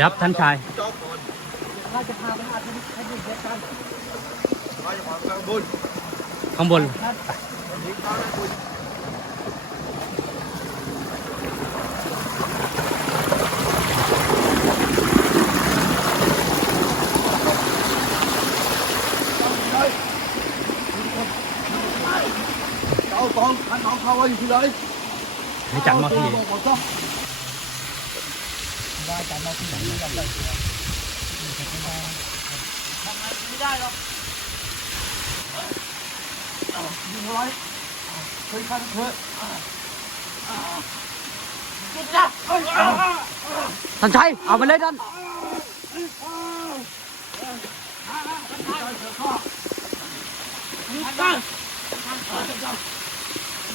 ครับท่านชายจอมก่อนข้าจะพาไปหาท่านท่านหญิงเพชรกันไปขวางกลางบนข้างบนท่านวันนี้ข้าได้บุญเจ้าตองท่านน้องเขาว่าอยู่ที่ไหนให้จัดมาที่บ อกก่อนว่าอาจารย์มาที่นี่กันเลยทำไมไม่ได้หรอกยิงเอาไว้เคยฆ่าเธอท่านชัยเอาไปเลยท่าน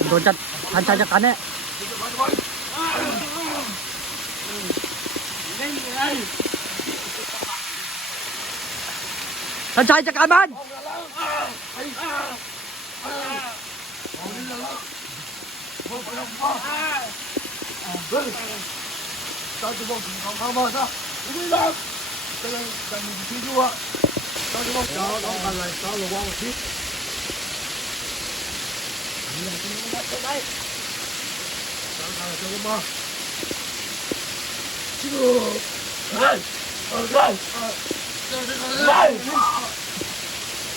โดนจัดท่านชัยจัดการเนี่ย ท่านชัยจัดการบ้านเจ้าจะบอกถึงของ เขามาซะไม่ได้กำลังจะมีที่ด้วยเจ้าจะบอกเจ้าต้องการอะไรเจ้าระวังทิศนี่แหละที่นี่ไม่ได้เจ้าการเจ้ามาชิโร่เฮ้ยเฮ้ยเฮ้ยเจ้าจะการอะไร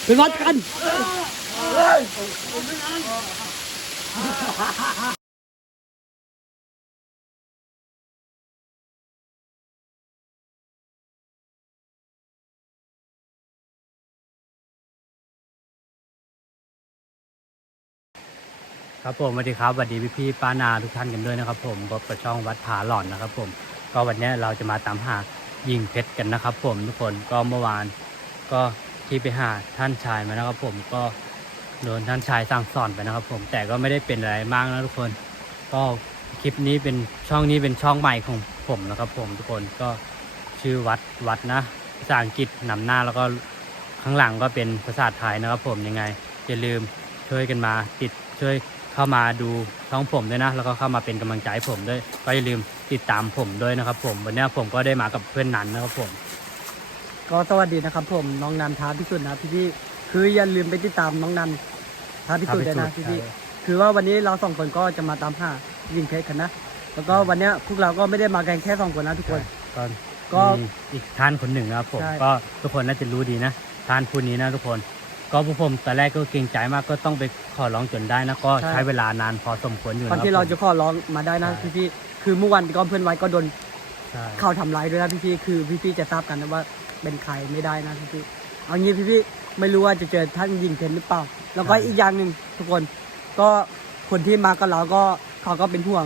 เป็นวัดกันครับผมสวัสดีครับสวัสดีพี่พี่ป้านาทุกท่านกันด้วยนะครับ ผมพบกับช่องวัดผาหล่อนนะครับ ผม ก็วันนี้เราจะมาตามหายิงเพชรกันนะครับ ผมทุกคนก็เมื่อวานก็ที่ไปหาท่านชายมานะครับ ผมก็โดนท่านชายสั่งสอนไปนะครับ ผมแต่ก็ไม่ได้เป็นอะไรมากนะทุกคน ก็คลิปนี้เป็นช่องนี้เป็นช่องใหม่ของผมนะครับ ผมทุกคนก็ชื่อวัดวัดนะภาษาอังกฤษนำหน้าแล้วก็ข้างหลังก็เป็นภาษาไทยนะครับ ผมยังไงอย่าลืมช่วยกันมาติดช่วยเข้ามาดูช่องผมด้วยนะ แล้วก็เข้ามาเป็นกำลังใจผมด้วย ก็อย่าลืม ติดตามผมด้วยนะครับ ผมวันนี้ผมก็ได้มากับเพื่อนนันนะครับผม ก็สวัสดีนะครับ ผมน้องนันท้าพิสุทธิ์นะพี่พี่ๆคืออย่าลืมไปติดตามน้องนันท้าพิสุทธิ์ด้วยนะพี่พี่ๆคือว่าวันนี้เราสองคนก็จะมาตามหายิงเพชรกันนะแล้วก็วันเนี้ยพวกเราก็ไม่ได้มากันแค่สองคนนะทุกคนก็ก็มีอีกท่านคนหนึ่งนะครับ ผมใช่ก็ทุกคนน่าจะรู้ดีนะท่านผู้นี้นะทุกคนก็พวกผมตอนแรกก็เกรงใจมากก็ต้องไปขอร้องจนได้นะก็ใช้เวลานานพอสมควรอยู่ตอนนะที่เราจะคบขอร้องมาได้นะใช่พี่พี่ๆ คือเมื่อวันก็เพื่อนไว้ก็โดนใช่เข้าทำร้ายด้วยนะพี่พี่ๆคือพี่พี่ๆจะทราบกันนะว่าเป็นใครไม่ได้นะพี่พี่ๆเอางี้พี่พี่ๆไม่รู้ว่าจะเจอท่านยิงเพชรหรือเปล่า แล้วก็อีกอย่างหนึ่งทุกคนก็คนที่มากับเราก็เขาก็เป็นห่วง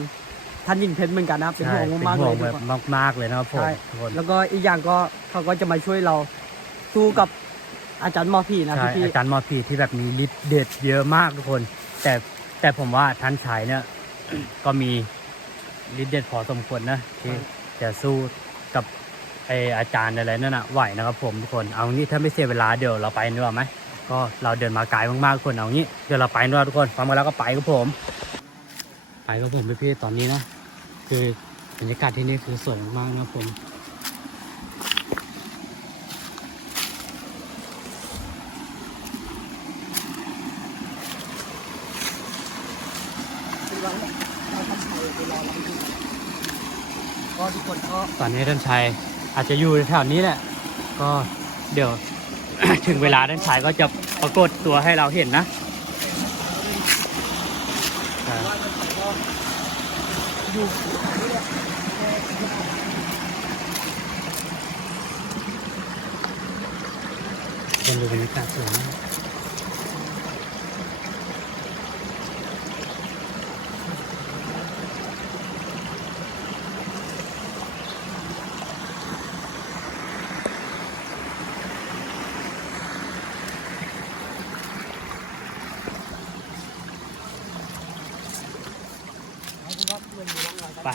ท่านยิงเพชรเหมือนกันนะเป็นใช่ห่วงเป็นมากๆห่เลวยงทุแบกบคน มากๆเลยนะครับผมใช่ ทุกคนแล้วก็อีกอย่างก็เขาก็จะมาช่วยเราสู้กับอาจารย์หมอผีนะใช่พี่พี่อาจารย์มอพีที่แบบมีฤทธิ์เด็ดเยอะมากทุกคน แต่แต่ผมว่าท่านชายเนี่ย ก็มี ฤทธิ์เด็ดพอสมควรนะที่จะสู้กับไออาจารย์อะไรนั่นน่ะไหวนะครับผมทุกคนเอางี้ถ้าไม่เสียเวลาเดี๋ยวเราไปดีกว่าไหมก็เราเดินมาไกลมากๆทุกคนเอางี้เดี๋ยวเราไปด้วยทุกคนฟังมาแล้วก็ไปกับผม ไปกับผมพี่ๆตอนนี้นะคือบรรยากาศที่นี่คือสวยมากๆนะครับผม ก็ทุกคนก็ ตอนนี้ท่านชายอาจจะอยู่แถวนี้แหละ ก็เดี๋ยว ถึงเวลาท่านชายก็จะปรากฏตัวให้เราเห็นนะคนดูบรรยากาศสวยมาก ไป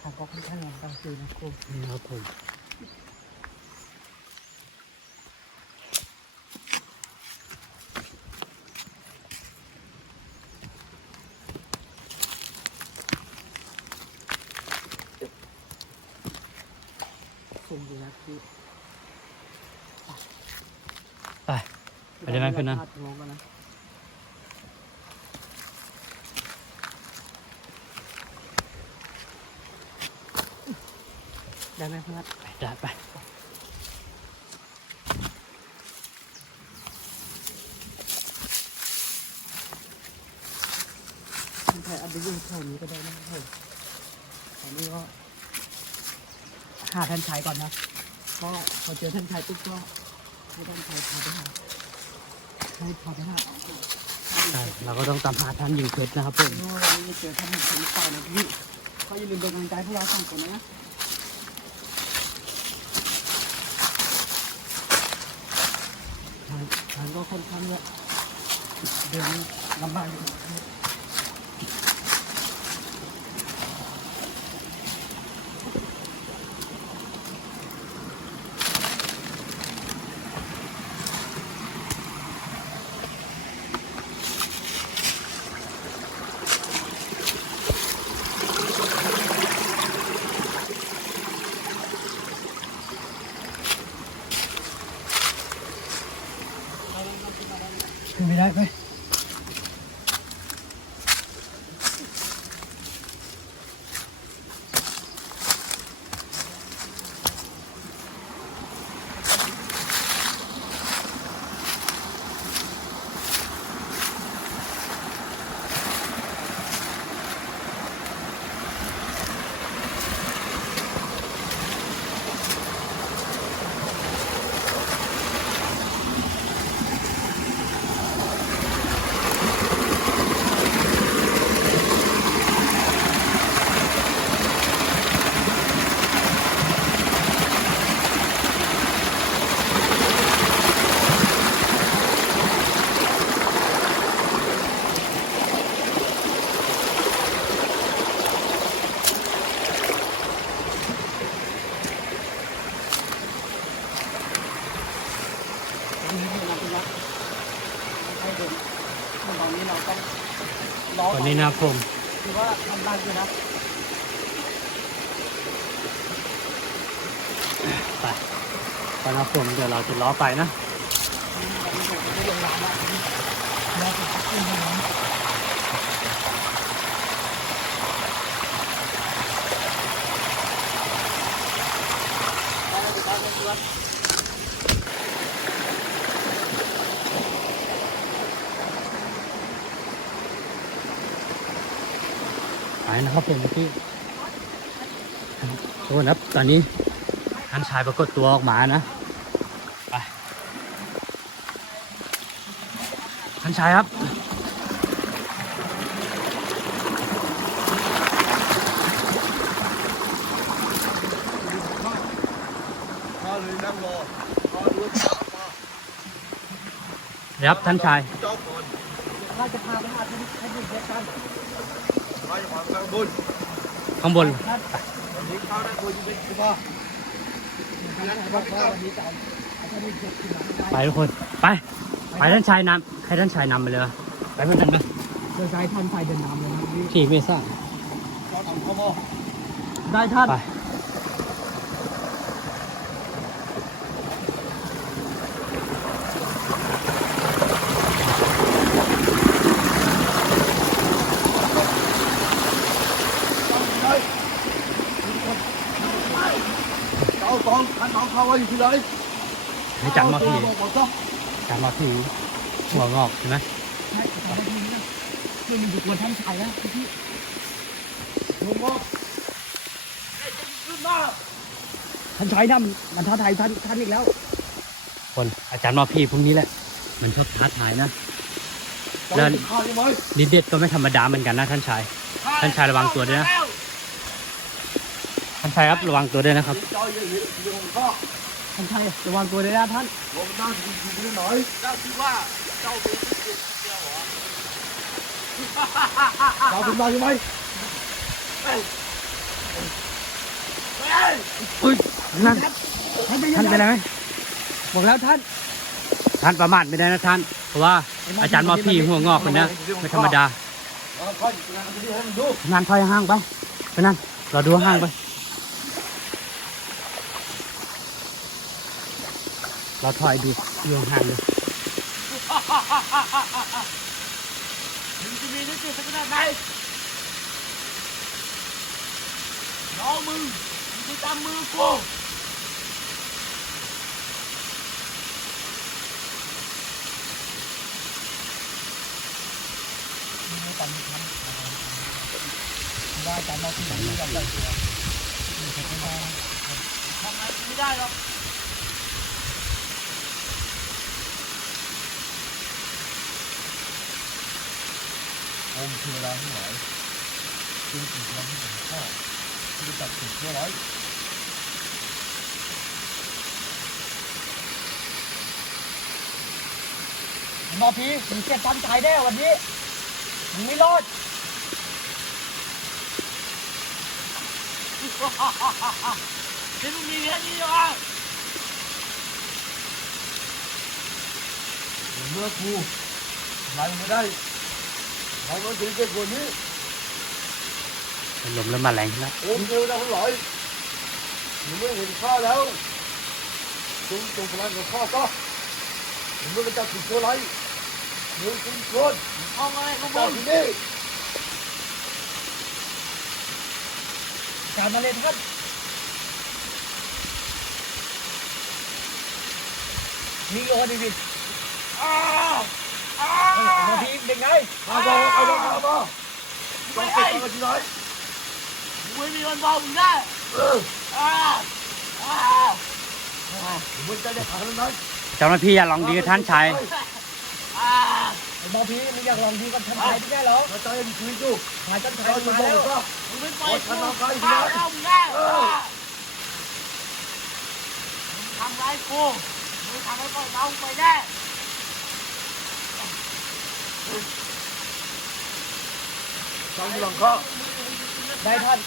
ทางก็ค่อนข้างลำบาก อยู่นะครูนี่ครับผมสูงอยู่นะพี่ไปไปได้ไหมเพื่อนนะ ลงกันนะ ได้ไหมเพื่อนไปได้ไปท่านชายอาจจะอยู่แถวนี้ก็ได้นะครับผมตอนนี้ก็หาท่านชายก่อนนะก็พอเจอท่านชายปุ๊บก็ให้ท่านชายพาไปหาให้พาไปหาใช่เราก็ต้องตามหาท่านยิงเพชรนะครับผมเพราะว่าวันนี้ไม่เจอท่านหนึ่งคนเปล่านะพี่ก็อย่าลืมเป็นกำลังใจพวกเราสองคนนะ ทานก็ค่อนข้างเยอะเดินลำบากอยู่ ขึ้นไม่ได้ไป นี่เราเป็นรักให้เดินตอนนี้เราต้องรอ วั นนี้นะครับผมคือว่าลำบากอยู่นะไปไปนะครับผมเดี๋ยวเราจะล้อไปนะ ไปนะครับผมพี่ทุกคนครับตอนนี้ท่านชายปรากฏตัวออกมานะไปท่านชายครับครับท่านชายเราจะพาไปหาที่ให้ดูเยอะกัน ข้างบนข้างบนท่านวันนี้ข้าวได้ตัวอยู่ในคุมาท่านบอกว่าวันนี้จะเอาท่านมีเพื่อนที่มาไปทุกคน ไป ไปท่านชายนำให้ท่านชายนำไปเลย ไปเพื่อนกันไปโดยใช้ท่านชายเดินนำเลยนะพี่ขี่ไม่ทราบเราทำข้าวหม้อได้ท่าน ไป เจ้าตองขันข องเขาไว้อยู่ที่ไหนให้จัดมาที่บอกซะจัดมาที่หัวงอกใช่ไหมใช่ขอได้ทีนี้นะคือมันอยู่บนท่านชายนะพี่ลงมาขึ้นมาท่านชายนำมันท้าทายท่านท่านอีกแล้ว คนอาจารย์มาพี่พรุ่งนี้แหละ มันชอบท้าทายนะเดินข้าใช่ไหมนิดเด็ดก็ไม่ธรรมดาเหมือนกันนะท่านชาย ท่านชายระวังตัวด้วยนะ ท่านชายครับระวังตัวด้วยนะครับเจ้าอย่าเห็นเรื่องของข้าท่านชายระวังตัวด้วยนะท่านลงนั่งอยู่ที่ไหนเจ้าคิดว่าเจ้าเป็นที่เดียวเหรอเจ้าขึ้นมาใช่ไหมอุ้ยนั่นท่านใจเย็ท่านนเป็นอะไรไหมบอกแล้วท่าน ท่านประมาทไม่ได้นะท่าน เพราะว่าอาจารย์หมอพี่หัวงอกคนเนี้ยไม่ธรรมดาเอาพ่ออยู่ตรงนั้นเอาไปให้มันดูงานถอยห่างไปไปนั่นเราดูห่างไป เราถอยดูอยู่ห่างเลยมึงจะมีนิสัยสักขนาดไหนน้องมึงมึงจะจำมือกูว่าอาจาราที่นี่กับเราทำไงกูไม่ได้หรอก อมคือเวลาที่ไหนจึงถึงเวลาที่ผมชอบที่จะจับถึงเพื่อไว้หมอพีถึงเจ็บทันใจแน่วันนี้มึงไม่รอดที่มึงมีแค่นี้เหรอเมื่อกูไล่ไม่ได้ เราก็ถึงเจ็บกว่านี้ลมเริ่มมาแรงขึ้นแล้วโอมเทวดาทั้งหลายหนูไม่เห็นข้าแล้วจงจงพลังกับข้าซะหนูไม่ไปจับผิดตัวไรหนูคุณโคตรเอาไงข้างบนที่นี่การมาเลยท่านมีโยนดิวิดอ้าว อ้าหมอวพีเป็นไงเอาบอเอาบอเอาบอต้องเก็บตัวที่ไหนไม่มีวันบอกมึงได้เอออ้าวอ้าวมึงจะได้ผ่านนั้นเจ้าหน้าที่อย่าลองดีกับท่านชายอ้าวไอ้หมอพีมึงอยากลองดีกับทันใจที่แน่หรอเราจะยังชีวิตอยู่หายทันใจเราจะมาบอกแล้วว่ามึงไม่ไปกูข้าเอามึงได้ทำร้ายกูมึงทำให้พ่อเราไปแน่ทำหลังข้าได้ท่าน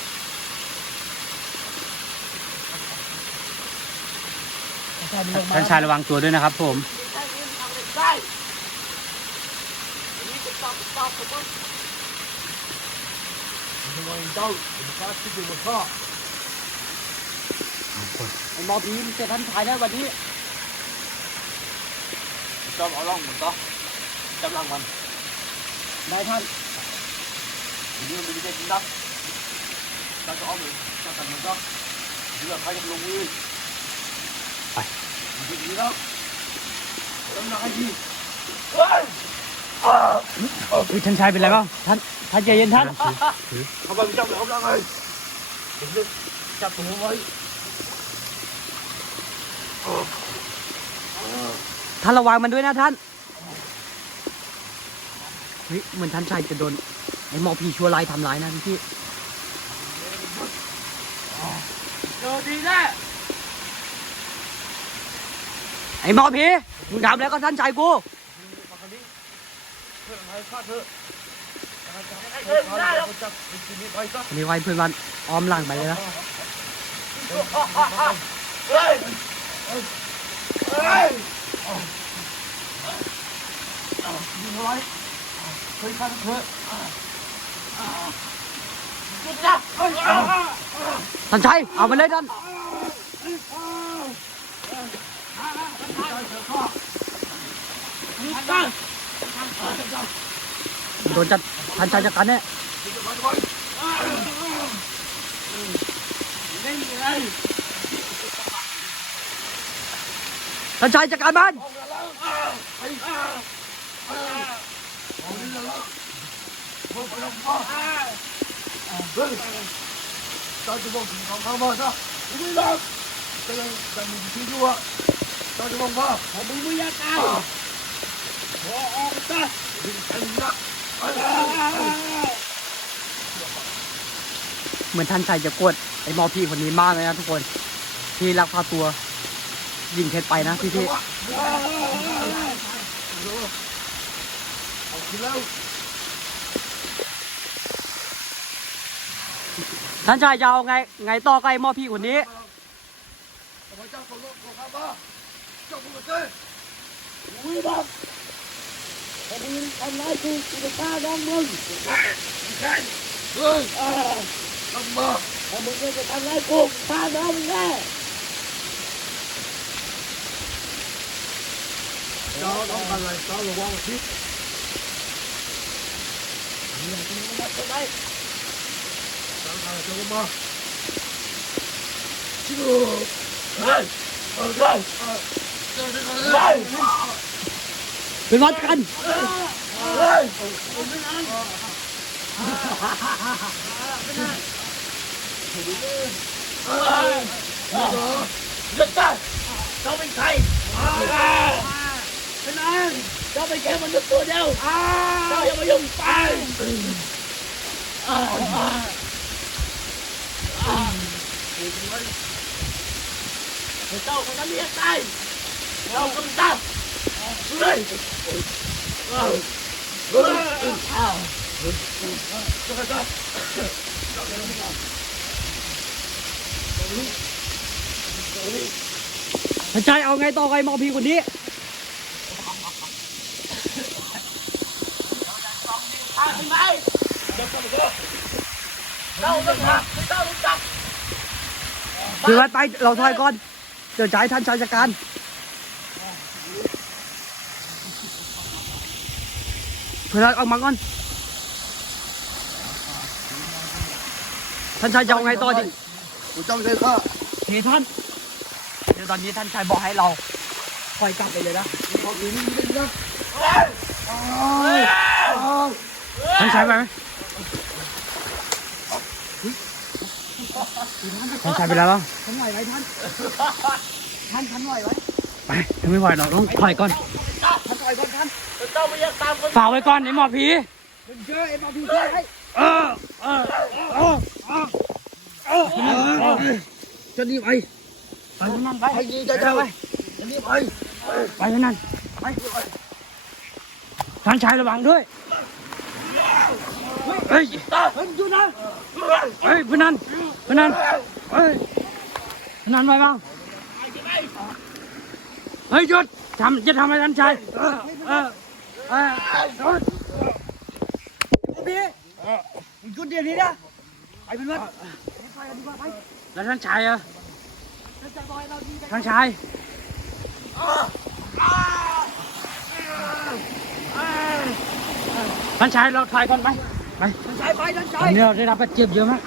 อาจารย์ลงมาท่านชายระวังตัวด้วยนะครับ ผมได้เงินทำอะไรได้นี่จะตอบตอบผมว่าทำไมเจ้าถึงกล้าคิดอยู่กับข้าไอ้หมอพีมึงเจ็บทันใจแน่วันนี้เจ้าเอาล่องมันก็จำลังมัน ได้ท่านนี่มันไม่ได้จริงนะเจ้าจะเอาหรือเจ้าทำมันก็เดี๋ยวใครจะลงมือไปมันจะดีแล้วทำหนักให้ดีเฮ้ยอุ้ยท่านชายเป็นไรบ้างท่านท่านใจเย็นท่านทำไมเจ้าไม่เอาหนักให้ผมจะจับตัวไว้ท่านระวังมันด้วยนะท่าน เฮ้ยเหมือนท่านชายจะโดนไอ้หมอพีชัวร์ไล่ทำร้ายนะพี่เจอดีแน่ไอ้หมอพีมึงทำแล้วก็ท่านชายกูมาคันนี้เพื่อนให้ข้าเถอะให้เธอได้แล้วจับกินนี้ไปซะอันนี้ไว้เพื่อนวันอ้อมหลังไปเลยนะเฮ้ยเฮ้ยเฮ้ ยยิงเอาไว้เฮ้ยข้างเถอะจุดจับเฮ้ยท่านชายเอาไปเลยท่านโดนจัดท่านชายจัดการแน่ไม่มีอะไรท่านชายจัดการมัน เฮ้ยเจ้าจะบอกถึงของข้ามาซะไม่ได้แต่ยังแต่มีที่อยู่อะเจ้าจะบอกว่าผมไม่อยากเอาขอออกซะถึงกันนะเหมือนท่านชายจะกดไอ้มอพีคนนี้มากเลยนะทุกคนที่ลักพาตัวยิงเพชรไปนะพี่พี่เอาขึ้นแล้ว ท่านชายจะเอาไง ไงต่อกับไอ้มอพี่คนนี้ทำไมเจ้าตัวโลกขอข้าบ้าเจ้าพูดเลยอุ้ยบังถ้ามึงทำร้ายกูกูจะฆ่าน้องมึงใช่เฮ้ยทำมาถ้ามึงจะทำร้ายกูฆ่าน้องมึงแน่เจ้าต้องอะไรเจ้าระวังพิษเนี่ยคุณม่ได้ทำไม 잠깐만. 지금. 날. 날. 날. Bin was dran. Giật ta. Tao mình thầy. Bình an. Tao mình kéo mình được tôi đâu. Tao giờ mà dùng tay. เจ้าทำอะไรเจ้ามาชิโร่เฮ้ยเฮ้ยเฮ้ยเฮ้ยเฮ้ยเป็นวัดกันเฮ้ยเลิกได้เจ้าเป็นใครเป็นอันเจ้าเป็นแค่มนุษย์ตัวเดียเจ้าอย่ามายุ่งไปเจ้าคนนั้เรียกได้เจ้ากำจัดเฮ้ยเฮ้ยเฮ้ยเฮ้ยท่านชายเอาไงต่อกับไอ้หมอพีคนนี้เจ้าต้องทำเจ้าต้องจับ คือวัดไปเราถอยก่อน เดี๋ยวจะให้ท่านชายจัดการเพื่อนออกมาก่อน ท่านชายจะเอาไงต่อดิกูจำได้ค่ะเฮ้ท่าน เดี๋ยวตอนนี้ท่านชายบอกให้เราถอยกลับไปเลยนะขอคืนนี้ไม่ได้นะท่านชายไปไหม ท่านชายไปแล้วเหรอท่านไหวไหมท่าน ท่านท่านไหวไหมไปถ้าไม่ไหวเราต้องถอยก่อนท่านถอยก่อนท่านเจ้าไม่อยากตามคนฝากไว้ก่อนไอ้หมอผีเป็นเจอไอ้หมอพี่ช่วยให้เออเออเออเออจะหนีไปไปนั่นไปให้ยิงจะเจ้าไปจะหนีไปไปเท่านั้นไปท่านชายระวังด้วยเฮ้ยเฮ้ยอยู่นะเฮ้ยพนัน พนันเฮ้ยพนันไปบ้างเฮ้ยหยุดทำจะทำอะไรท่านชายเออเออเออหยุดพี่มึงหยุดเดี๋ยวนี้นะไปเป็นวัดไปกันดีกว่าไปแล้วท่านชายอะท่านชายบอกให้เราดีกันท่านชายท่านชายเราถอยก่อนไปไปท่านชายไปท่านตชาอยนนี้เราได้รับบาดเจ็บเยอะมาก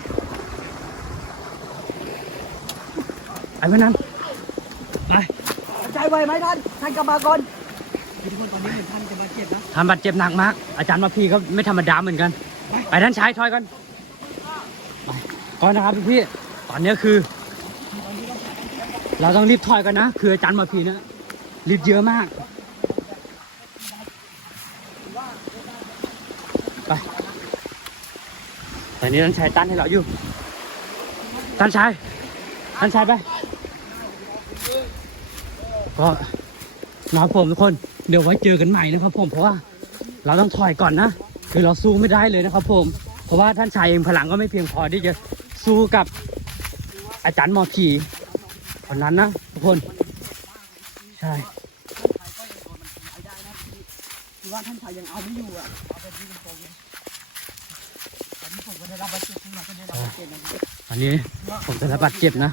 ไอ้พนันไปท่านชายไหวไหมท่านท่านกลับมาก่อนทุกคนตอนนี้เหมือนท่านจะมาเจ็บนะทำบาดเจ็บหนักมาก อาจารย์มาพี่ก็ไม่ธรรมดาเหมือนกัน ไปท่านชายถอยก่อนไปก่อนนะครับพี่ๆตอนนี้คือ เราต้องรีบถอยกันนะ คืออาจารย์มาพี่เนี่ยรีบเยอะมากไปแต่นี้ท่านชายตั้นให้เราอยู่ท่านชายท่านชายไป ก็นะครับผมทุกคนเดี๋ยวไว้เจอกันใหม่นะครับผมเพราะว่าเราต้องถอยก่อนนะคือเราสู้ไม่ได้เลยนะครับผม เพราะว่าท่านชายเองพลังก็ไม่เพียงพอที่จะสู้กับอาจารย์หมอผีคนนั้นนะทุกคน ใช่คือว่าท่านชายยังเอาไม่อยู่อะเอาไปที่ตรงเลยตอนนี้ผมก็ได้รับบาดเจ็บทุกอย่างก็ได้รับบาดเจ็บนะพี่อันนี้ผมจะรับบาดเจ็บนะ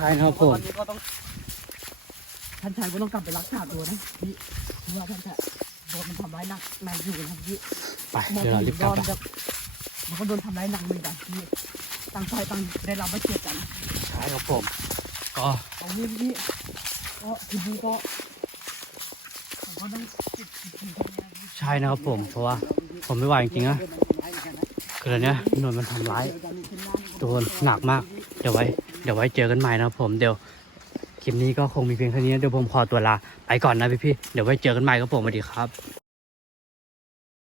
ช่นะครับผม ตอนนี้ก็ต้องท่านชายก็ต้องกลับไปรักษาตัวนะพี่เพราะว่าท่านชายโดนมันทำร้ายหนักหนักอยู่นะครับพี่ไปเดี๋ยวเรารีบกลับโดไปนแบบมันก็โดนทำร้ายหนักเหมือนกันพี่ต่างฝ่ายต่างได้รับบาดเจ็บกันใช่ครับผมก็เอางี้พี่ก็ทีนี้ก็ผมก็ต้องติดติดติดตรงนี้นะพี่ใช่นะครับผมเพราะว่าผมไม่ไหวจริงๆนะโดนมันทำร้ายเหมือนกันนะคือตอนเนี้ยนวลมันทำร้ายเดี๋ยวจะมีขึ้นหน้าโดนหนักมาก เดี๋ยวไว้ เดี๋ยวไว้เจอกันใหม่นะครับผมเดี๋ยวคลิปนี้ก็คงมีเพียงเท่านี้เดี๋ยวผมขอตัวลาไปก่อนนะพี่ๆเดี๋ยวไว้เจอกันใหม่ครับผมสวัสดีครับ